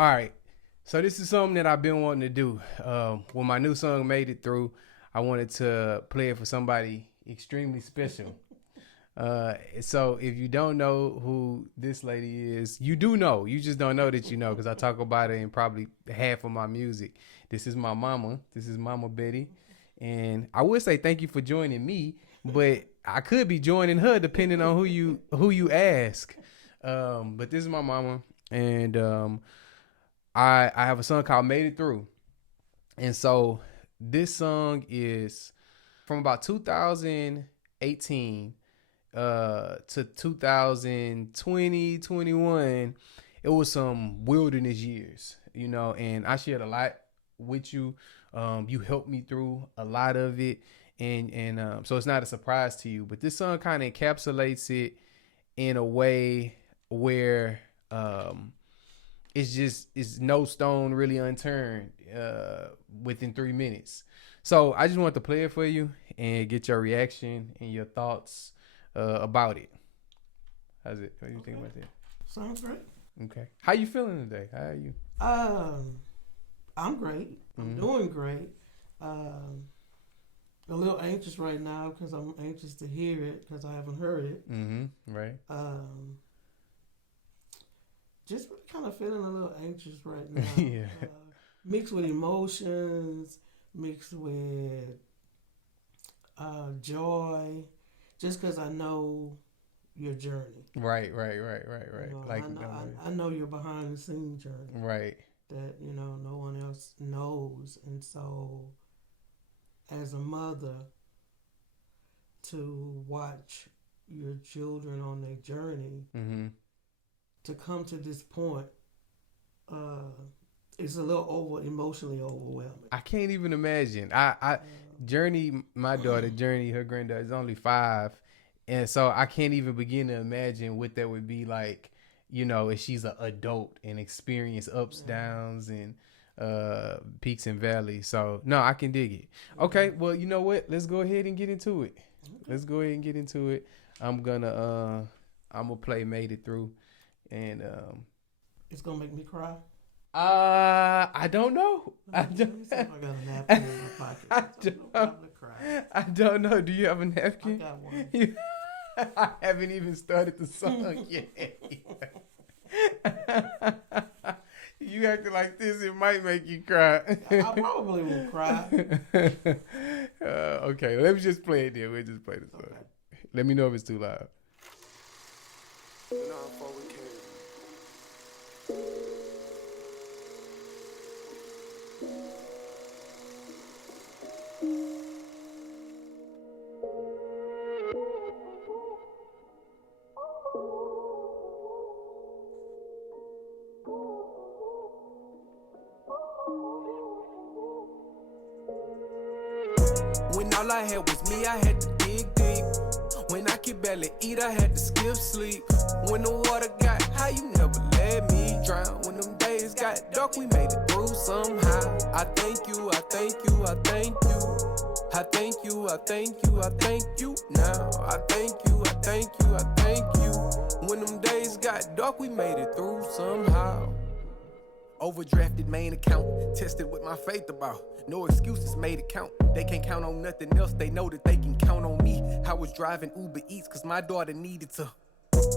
All right. So this is something that I've been wanting to do. When my new song made it through, I wanted to play it for somebody extremely special. So if you don't know who this lady is, you do know. You just don't know that you know because I talk about it in probably half of my music. This is my mama. This is Mama Betty. And I would say thank you for joining me, but I could be joining her depending on who you ask. But this is my mama, and I have a song called "Made It Through," and so this song is from about 2018 to 2020, 21. It was some wilderness years, and I shared a lot with you. You helped me through a lot of it, and so it's not a surprise to you. But this song kind of encapsulates it in a way where it's no stone really unturned within 3 minutes. So I just want to play it for you and get your reaction and your thoughts about it. How's it? What do you think about that? Sounds great. Okay. How you feeling today? How are you? I'm great. I'm doing great. A little anxious right now because I'm anxious to hear it because I haven't heard it. Right. Just really kind of feeling a little anxious right now. Yeah. Mixed with emotions, mixed with joy, just because I know your journey. Right. I know your behind the scenes journey. Right. That, no one else knows. And so, as a mother, to watch your children on their journey, to come to this point, it's a little emotionally overwhelming. I can't even imagine. Journey, my daughter, Journey, her granddad is only 5. And so I can't even begin to imagine what that would be like, if she's an adult and experience ups, downs, and peaks and valleys. So, no, I can dig it. Okay, well, you know what? Let's go ahead and get into it. I'm gonna play Made It Through. And it's gonna make me cry. I don't know. I got a napkin in my pocket. I don't know. Do you have a napkin? I got one. I haven't even started the song yet. You acting like this, it might make you cry. I probably will cry. Okay, let me just play it then. We'll just play the song. Okay. Let me know if it's too loud. When all I had was me, I had to dig deep. When I could barely eat, I had to skip sleep. When the water got high, you never let me drown. When them days got dark, we made it through somehow. I thank you, I thank you, I thank you. I thank you, I thank you, I thank you now. I thank you, I thank you, I thank you. When them days got dark, we made it through somehow. Overdrafted main account, tested with my faith about. No excuses, made it count. They can't count on nothing else, they know that they can count on me. I was driving Uber Eats cause my daughter needed to.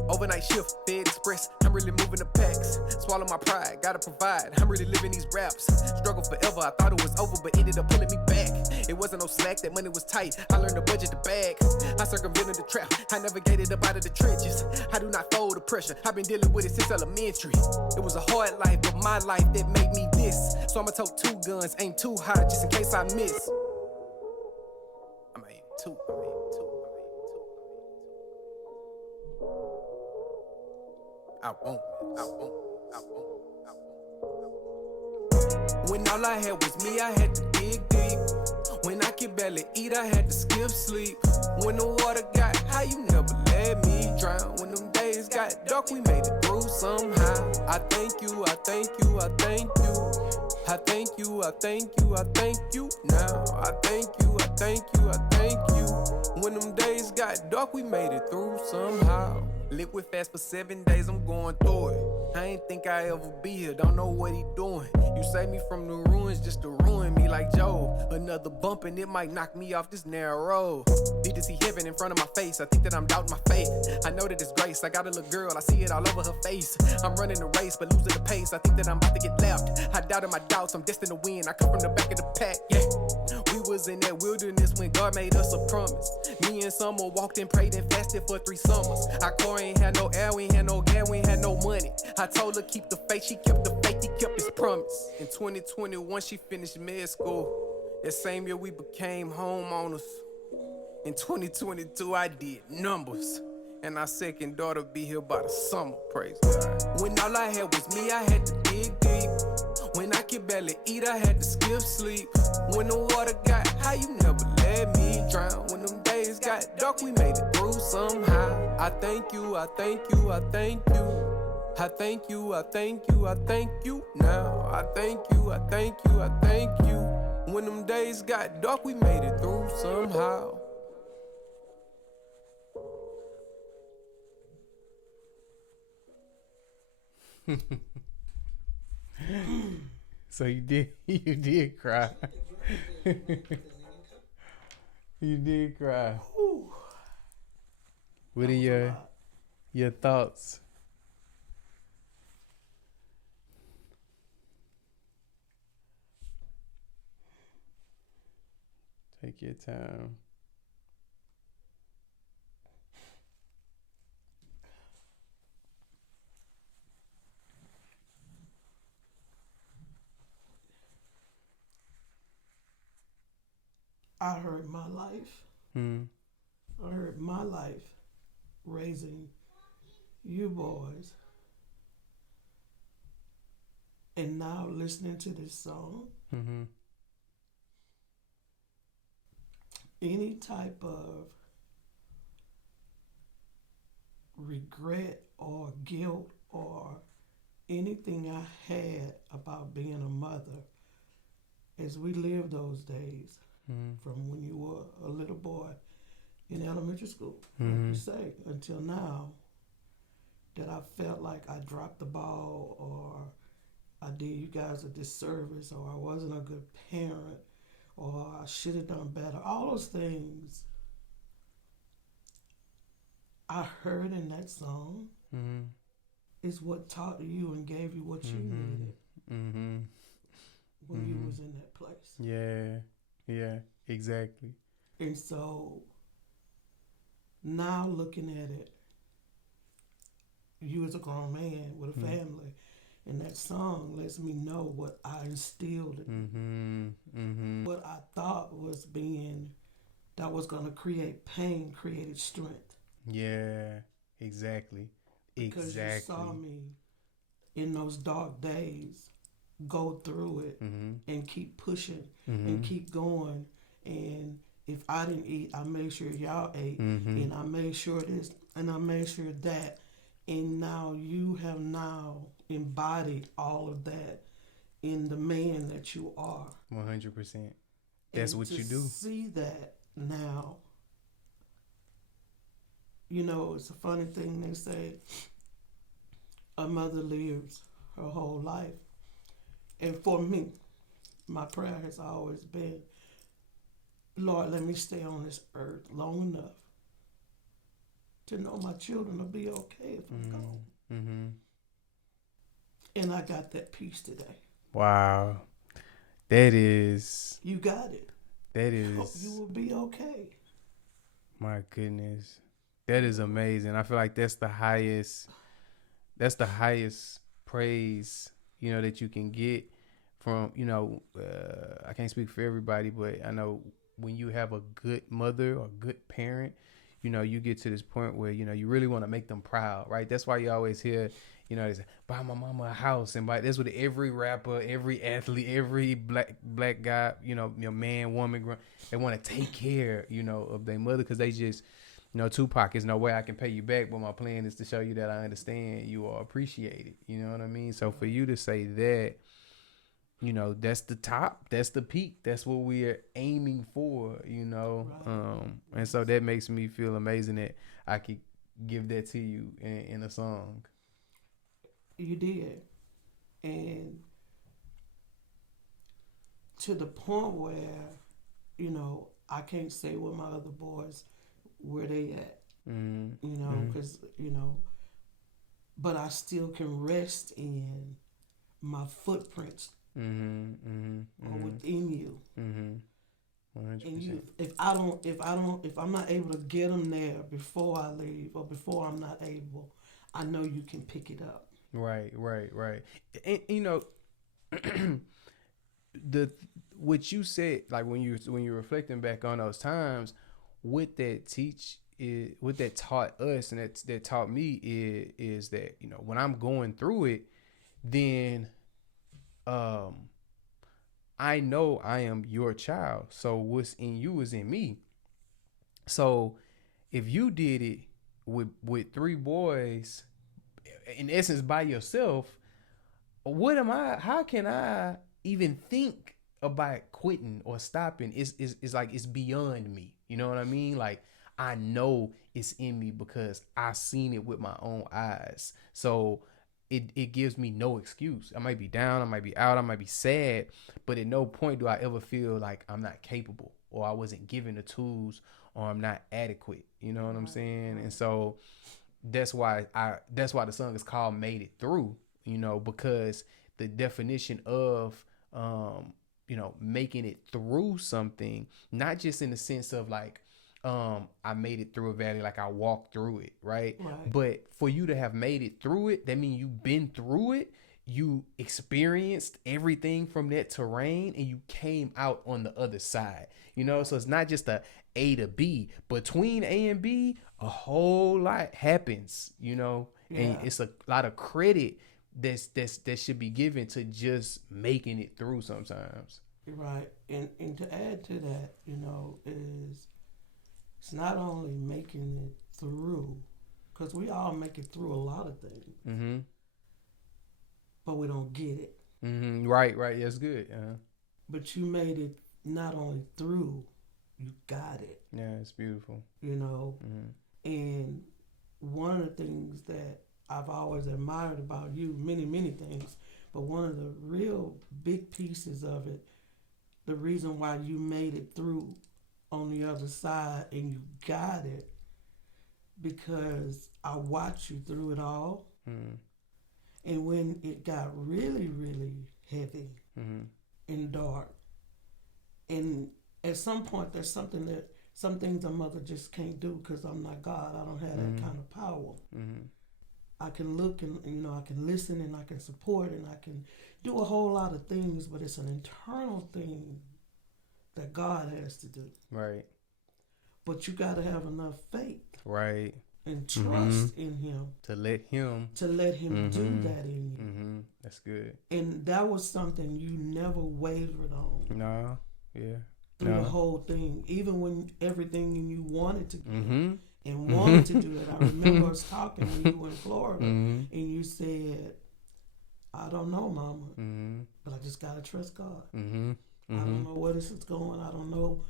Overnight shift, Fed Express, I'm really moving the packs. Swallow my pride, gotta provide, I'm really living these raps. Struggle forever, I thought it was over, but ended up pulling me back. It wasn't no slack, that money was tight, I learned to budget the bag. I circumvented the trap, I navigated up out of the trenches. I do not fold the pressure, I've been dealing with it since elementary. It was a hard life, but my life that made me this. So I'ma tote 2 guns, aim too high, just in case I miss. I'ma aim two. I won't. When all I had was me, I had to dig deep. When I could barely eat, I had to skip sleep. When the water got high, you never let me drown. When them days got dark, we made it through somehow. I thank you, I thank you, I thank you. I thank you, I thank you, I thank you now. I thank you, I thank you, I thank you. When them days got dark, we made it through somehow. Liquid fast for 7 days, I'm going through it. I ain't think I ever be here, don't know what he doing. You saved me from the ruins just to ruin me like Job. Another bump and it might knock me off this narrow road. Need to see heaven in front of my face, I think that I'm doubting my faith. I know that it's grace, I got a little girl, I see it all over her face. I'm running the race, but losing the pace, I think that I'm about to get left. I doubted my doubts, I'm destined to win, I come from the back of the pack, yeah. We was in that wilderness when God made us a promise. Me and Summer walked and prayed and fasted for 3 summers. Our car ain't had no air, we ain't had no gas, we ain't had no money. I told her keep the faith, she kept the faith, he kept his promise. In 2021 she finished med school. That same year we became homeowners. In 2022 I did numbers. And our second daughter be here by the summer, praise God. When all I had was me, I had to dig deep. When I could barely eat, I had to skip sleep. When the water got high, you never let me drown. When them days got dark, we made it through somehow. I thank you, I thank you, I thank you. I thank you, I thank you, I thank you now. I thank you, I thank you, I thank you. When them days got dark, we made it through somehow. So you did cry. You did cry. Ooh, What are your thoughts? Take your time. I heard my life. Hmm. I heard my life raising you boys. And now listening to this song, Mm-hmm. any type of regret or guilt or anything I had about being a mother as we lived those days Mm-hmm. from when you were a little boy in elementary school, Mhm. like you say, until now, that I felt like I dropped the ball or I did you guys a disservice or I wasn't a good parent or I should have done better. All those things I heard in that song Mm-hmm. is what taught you and gave you what you Mhm. needed Mm-hmm. when you Mhm. was in that place. Yeah. Yeah. Exactly. And so now looking at it, you as a grown man with a Mhm. family, and that song lets me know what I instilled in you. Mm-hmm. Mm-hmm. What I thought was being that was going to create pain created strength Yeah. Exactly. because you saw Exactly. me in those dark days go through it Mm-hmm. and keep pushing Mm-hmm. and keep going. And if I didn't eat, I made sure y'all ate, Mm-hmm. and I made sure this and I made sure that. And now you have now embodied all of that in the man that you are. 100%. That's And what to you do. see that now, you know, it's a funny thing they say a mother lives her whole life. And for me, my prayer has always been, Lord, let me stay on this earth long enough to know my children will be okay if I'm gone. Mm-hmm. And I got that peace today. Wow. That is. You got it. That You is. will be okay. My goodness. That is amazing. I feel like that's the highest. That's the highest praise, that you can get from, I can't speak for everybody, but I know when you have a good mother or good parent, you get to this point where, you really want to make them proud, right? That's why you always hear, they say, buy my mama a house. And that's what every rapper, every athlete, every black guy, your man, woman, they want to take care, of their mother because they just, Tupac, there's no way I can pay you back, but my plan is to show you that I understand you are appreciated. You know what I mean? So for you to say that, that's the top, that's the peak, that's what we're aiming for, Right. and so that makes me feel amazing that I could give that to you in a song. You did. And to the point where, you know, I can't say with my other boys where they at, Mm-hmm. you know, because, you know, but I still can rest in my footprints Mm-hmm. Mm-hmm. are within you. Mm-hmm. 100%. And you, if I'm not able to get them there before I leave or before I'm not able, I know you can pick it up. Right. And you know, the what you said, like when you're reflecting back on those times, what that what that taught us, and that taught me is that, you know, when I'm going through it, then I know I am your child. So what's in you is in me. So if you did it with three boys, in essence by yourself, what am I? How can I even think about quitting or stopping? It's like it's beyond me. You know what I mean? Like I know it's in me because I seen it with my own eyes. So it gives me no excuse. I might be down, I might be out, I might be sad, but at no point do I ever feel like I'm not capable or I wasn't given the tools or I'm not adequate. You know what I'm saying? And so that's why the song is called Made It Through, you know, because the definition of you know, making it through something, not just in the sense of like I made it through a valley, like I walked through it, right? But for you to have made it through it, that means you've been through it, you experienced everything from that terrain, and you came out on the other side, you know? So it's not just A to B. Between A and B, a whole lot happens, you know? And it's a lot of credit that should be given to just making it through sometimes. Right. And to add to that, you know, is it's not only making it through, because we all make it through a lot of things, Mm-hmm. but we don't get it. Mm-hmm. Right. That's good. But you made it not only through, you got it. Yeah, it's beautiful. You know, Mm-hmm. and one of the things that I've always admired about you, many, many things, but one of the real big pieces of it, the reason why you made it through on the other side and you got it, because I watched you through it all. Mm-hmm. And when it got really, really heavy Mm-hmm. and dark, and at some point there's some things a mother just can't do because I'm not God. I don't have that kind of power. Mm-hmm. I can look and, you know, I can listen and I can support and I can do a whole lot of things, but it's an internal thing that God has to do. Right. But you got to have enough faith, Right. and trust in Him To let Him do that in you. Mm-hmm. That's good. And that was something you never wavered on. No. Yeah. Through the whole thing, even when everything in you wanted to give Mm-hmm. and wanted to do it. I remember us talking when you were in Florida, Mm-hmm. and you said, "I don't know, Mama, Mm-hmm. but I just gotta trust God. Mm-hmm. I don't know where this is going. I don't know,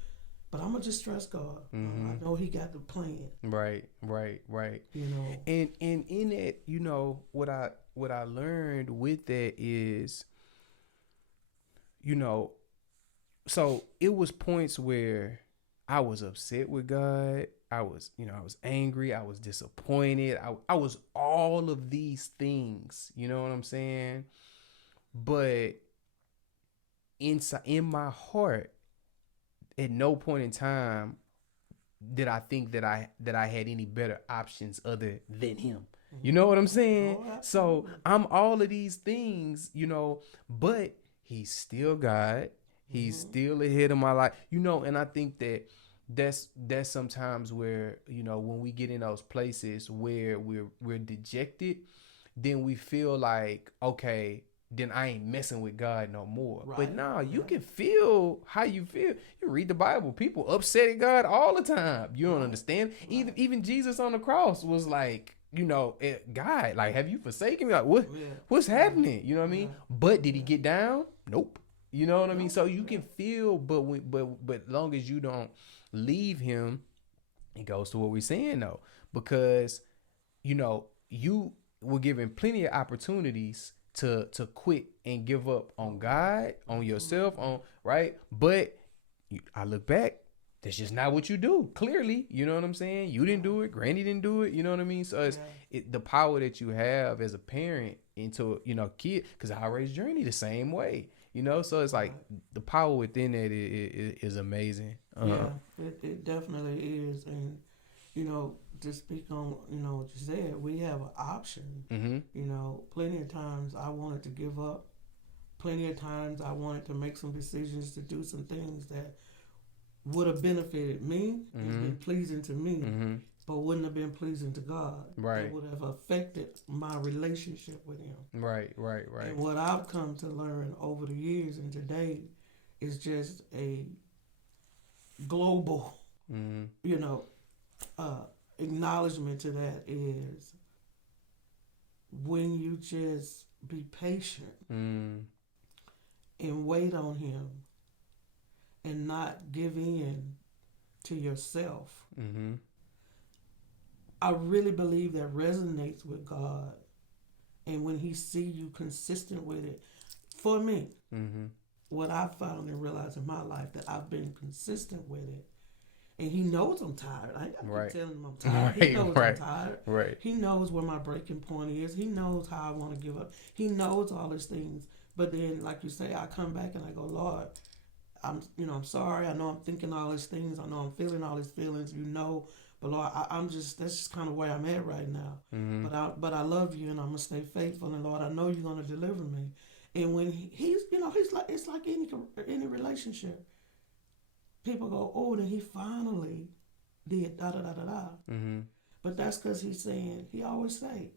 but I'm gonna just trust God. I know He got the plan. Right. You know, And in it, you know, what I learned with that is, you know, so it was points where I was upset with God. I was angry. I was disappointed. I was all of these things, you know what I'm saying? But in my heart, at no point in time did I think that I had any better options other than Him. You know what I'm saying? Oh, So I'm all of these things, you know, but He's still God. He's still ahead of my life, you know, and I think that's sometimes where, you know, when we get in those places where we're dejected, then we feel like, okay, then I ain't messing with God no more. Right. But nah, you can feel how you feel. You read the Bible, people upset at God all the time. You don't understand. Even Jesus on the cross was like, you know, God, like, have you forsaken me? Like, what's happening? You know what I mean? But did He get down? Nope. You know what I mean? So you can feel, but long as you don't leave Him, it goes to what we're saying though, because, you know, we're given plenty of opportunities to quit and give up on God, on yourself, on right. But I look back, that's just not what you do. Clearly, you know what I'm saying. You didn't do it. Granny didn't do it. You know what I mean. So it's the power that you have as a parent into kid. Because I raised Journey the same way. So it's like the power within it is amazing. Yeah, it definitely is. And to speak on what you said, we have an option. Mm-hmm. Plenty of times I wanted to give up. Plenty of times I wanted to make some decisions to do some things that would have benefited me and been pleasing to me, but wouldn't have been pleasing to God. Right. It would have affected my relationship with Him. Right. And what I've come to learn over the years and today is just a global, acknowledgement to that is when you just be patient and wait on Him and not give in to yourself. Mm-hmm. I really believe that resonates with God. And when He see you consistent with it, for me, what I found and realized in my life that I've been consistent with it. And He knows I'm tired. I ain't got to keep telling Him I'm tired. He knows I'm tired. Right. He knows where my breaking point is. He knows how I want to give up. He knows all these things. But then, like you say, I come back and I go, Lord, I'm sorry. I know I'm thinking all these things. I know I'm feeling all these feelings. But Lord, that's just kind of where I'm at right now. Mm-hmm. But I love you, and I'm gonna stay faithful. And Lord, I know You're gonna deliver me. And when he's like, it's like any relationship. People go, oh, then he finally did da da da da da. Mm-hmm. But that's because He always say,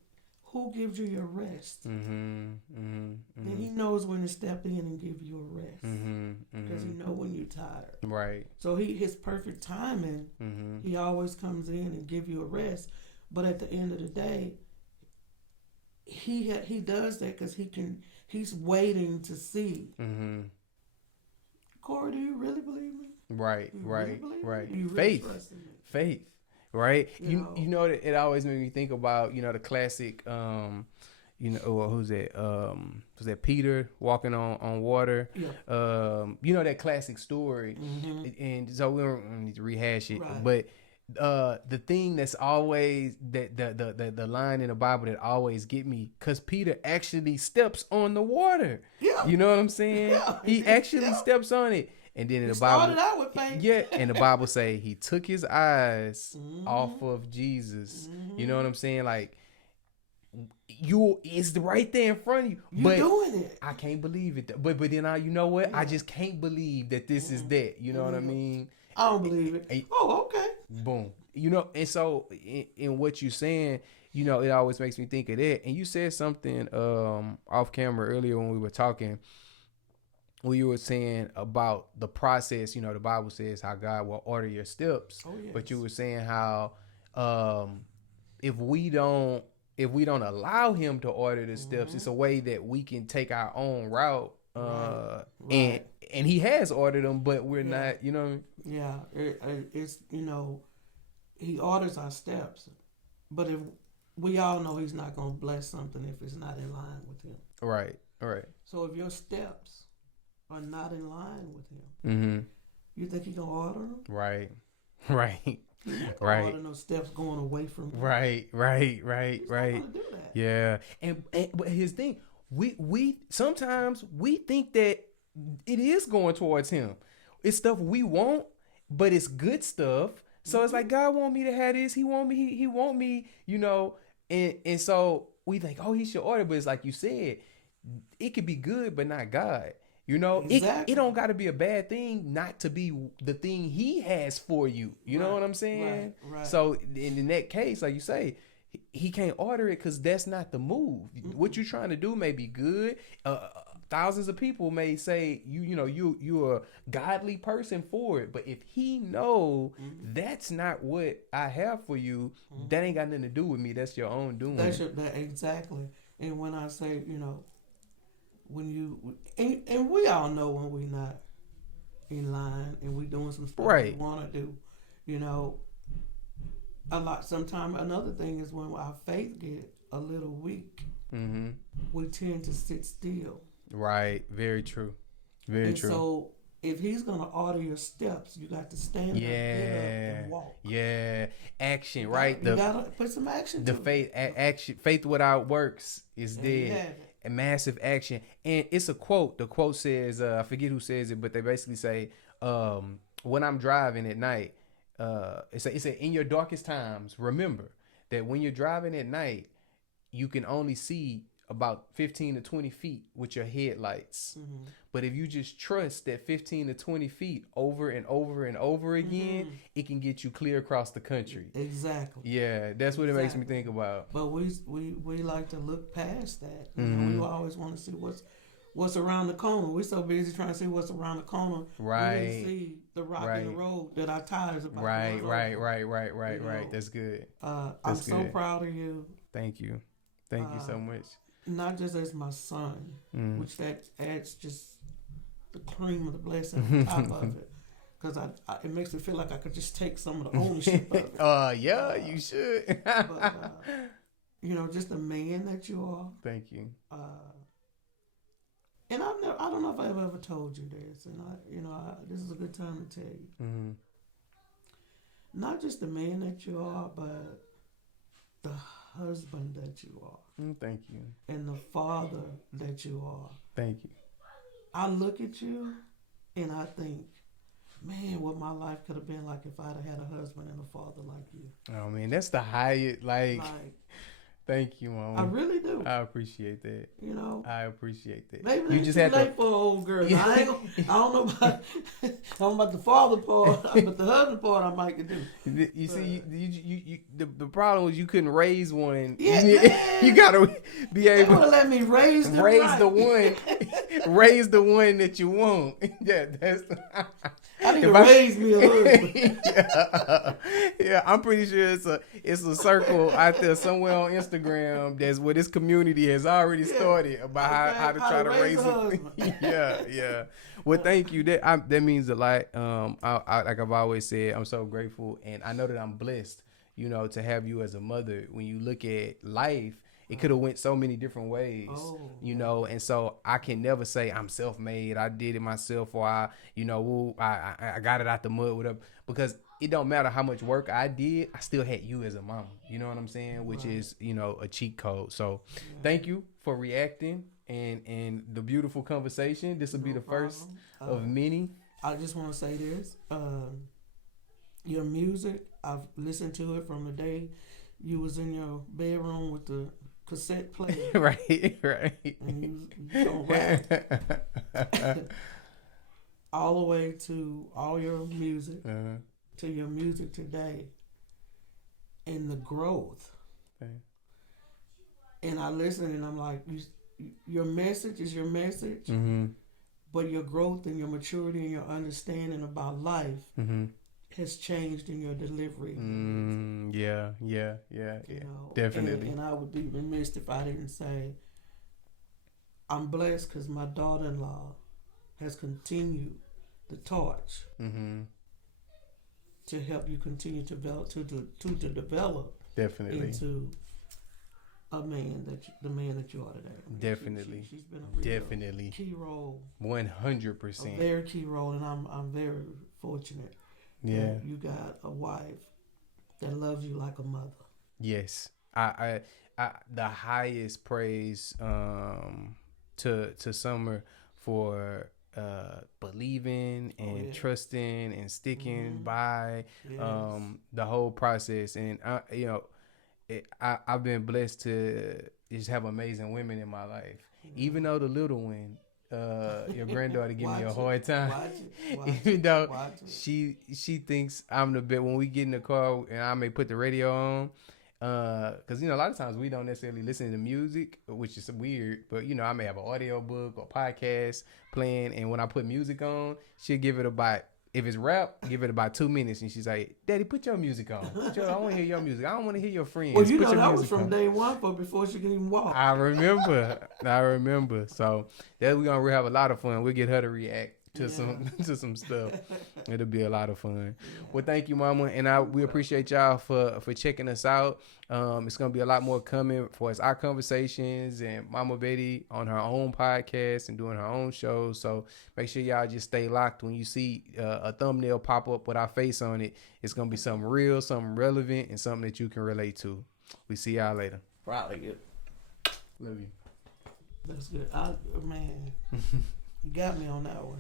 who gives you your rest? Mm-hmm. Then He knows when to step in and give you a rest. Because He know when you're tired. Right. So His perfect timing, He always comes in and give you a rest. But at the end of the day, He does that because He's waiting to see. Corey, do you really believe me? Right. You Right. really believe Right. me? You really Faith. trust in me? Faith. Right. You know. It always made me think about the classic who's that was that Peter walking on water. Yeah. That classic story. And so we don't need to rehash it. Right. But the thing that's always the line in the Bible that always get me, because Peter actually steps on the water. Yeah. You know what I'm saying? Yeah. He actually steps on it. And then in the Bible, started out with faith. yeah, and the Bible say he took his eyes off of Jesus. You know what I'm saying? Like, it's right there in front of you. You're doing it. I can't believe it. But then you know what? I just can't believe that this is that. You know what I mean? I don't believe it. Oh, okay. Boom. And so in what you're saying, it always makes me think of that. And you said something off camera earlier when we were talking. When you were saying about the process, the Bible says how God will order your steps. Oh, yes. But you were saying how if we don't allow Him to order the steps, it's a way that we can take our own route. Right. And He has ordered them, but we're not. Yeah, it's He orders our steps, but if we all know He's not going to bless something if it's not in line with Him. Right. So if your steps are not in line with Him, you think He's gonna order them? Right. Order those steps going away from Him. Right. He's not gonna do that. Yeah. But his thing, we sometimes we think that it is going towards Him. It's stuff we want, but it's good stuff. So it's like, God want me to have this. He want me, and so we think, oh, He should order. But it's like you said, it could be good, but not God. Exactly. It don't got to be a bad thing not to be the thing He has for you. You know what I'm saying? Right. So in that case, like you say, He can't order it because that's not the move. What you're trying to do may be good. Thousands of people may say you're a godly person for it, but if He know that's not what I have for you, that ain't got nothing to do with me. That's your own doing. Exactly. And when I say when you and we all know when we're not in line and we doing some stuff we want to do, sometimes another thing is when our faith get a little weak, Mm-hmm. we tend to sit still. Right. Very true. Very And true. so if he's going to order your steps, you got to stand up, get up, and walk. Yeah. Action, You right? You got to put some action The to faith, action, faith without works is There you dead. have it. A massive action, and it's a quote. The quote says, I forget who says it, but they basically say, when I'm driving at night, it's a in your darkest times, remember that when you're driving at night, you can only see about 15 to 20 feet with your headlights. Mm-hmm. But if you just trust that 15 to 20 feet over and over and over again, it can get you clear across the country. Exactly. Yeah, that's what it makes me Exactly. think about. But we like to look past that. You know, we always want to see what's around the corner. We're so busy trying to see what's around the corner. Right. We didn't see the rock in the road that our tires about. Right. to run over. Right. You know, That's good. I'm That's so good. proud of you. Thank you. Thank you so much. Not just as my son, Mm. which that adds just the cream of the blessing on top of it. Because it makes me feel like I could just take some of the ownership of it. Yeah, you should. But, you know, just the man that you are. Thank you. And I don't know if I've ever told you this, and this is a good time to tell you. Mm-hmm. Not just the man that you are, but the husband that you are, Thank you. and the father that you are. Thank you. I look at you, and I think, man, what my life could have been like if I'd have had a husband and a father like you. Oh man, that's the highest. Like, thank you, Mom. I really do. I appreciate that. You know, I appreciate that. maybe You it's just too have late to. for an old girl. I don't know about I don't know about the father part, but the husband part I might could do. You see, the problem was you couldn't raise one. Yeah, you gotta be They able would have to let me raise them raise right. the one, raise the one that you want. Yeah, that's. I need to raise me a husband. yeah, I'm pretty sure it's a circle out there somewhere on Instagram that's where this community has already started about how to try to raise a a husband. yeah. Well, thank you. That means a lot. I like I've always said, I'm so grateful, and I know that I'm blessed, to have you as a mother. When you look at life, it could have went so many different ways, and so I can never say I'm self-made. I did it myself, or I got it out the mud, whatever, because it don't matter how much work I did. I still had you as a mama. You know what I'm saying? Which is, a cheat code. So thank you for reacting and the beautiful conversation. This will be the first of many. I just want to say this. Your music, I've listened to it from the day you was in your bedroom with the cassette player. right. And you don't rap. All the way to all your music, to your music today, and the growth. Okay. And I listen and I'm like, your message is your message, but your growth and your maturity and your understanding about life has changed in your delivery. Yeah. Definitely. And I would be remiss if I didn't say I'm blessed because my daughter-in-law has continued the torch to help you continue to develop Definitely. into the man that you are today. Definitely. She's been a real key role, 100%. a very key role, and I'm very fortunate. Yeah. That you got a wife that loves you like a mother. Yes. I the highest praise to Summer for believing and trusting and sticking by the whole process, and I've been blessed to just have amazing women in my life. Even though the little one, your granddaughter, give me a hard time. Even though she thinks I'm the best. When we get in the car and I may put the radio on, because a lot of times we don't necessarily listen to music, which is weird. But I may have an audio book or podcast playing, and when I put music on, she'll give it about. If it's rap, give it about 2 minutes, and she's like, "Daddy, put your music on. I want to hear your music. I don't want to hear your friends." Well, that was from day one, before she could even walk. I remember. So that we're gonna have a lot of fun. We'll get her to react to some stuff. It'll be a lot of fun. Well, thank you, Mama, and we appreciate y'all for checking us out. It's gonna be a lot more coming for us, our conversations, and Mama Betty on her own podcast and doing her own shows. So make sure y'all just stay locked. When you see a thumbnail pop up with our face on it, it's gonna be something real, something relevant, and something that you can relate to. We see y'all later. Probably good. Love you. That's good. Man, you got me on that one.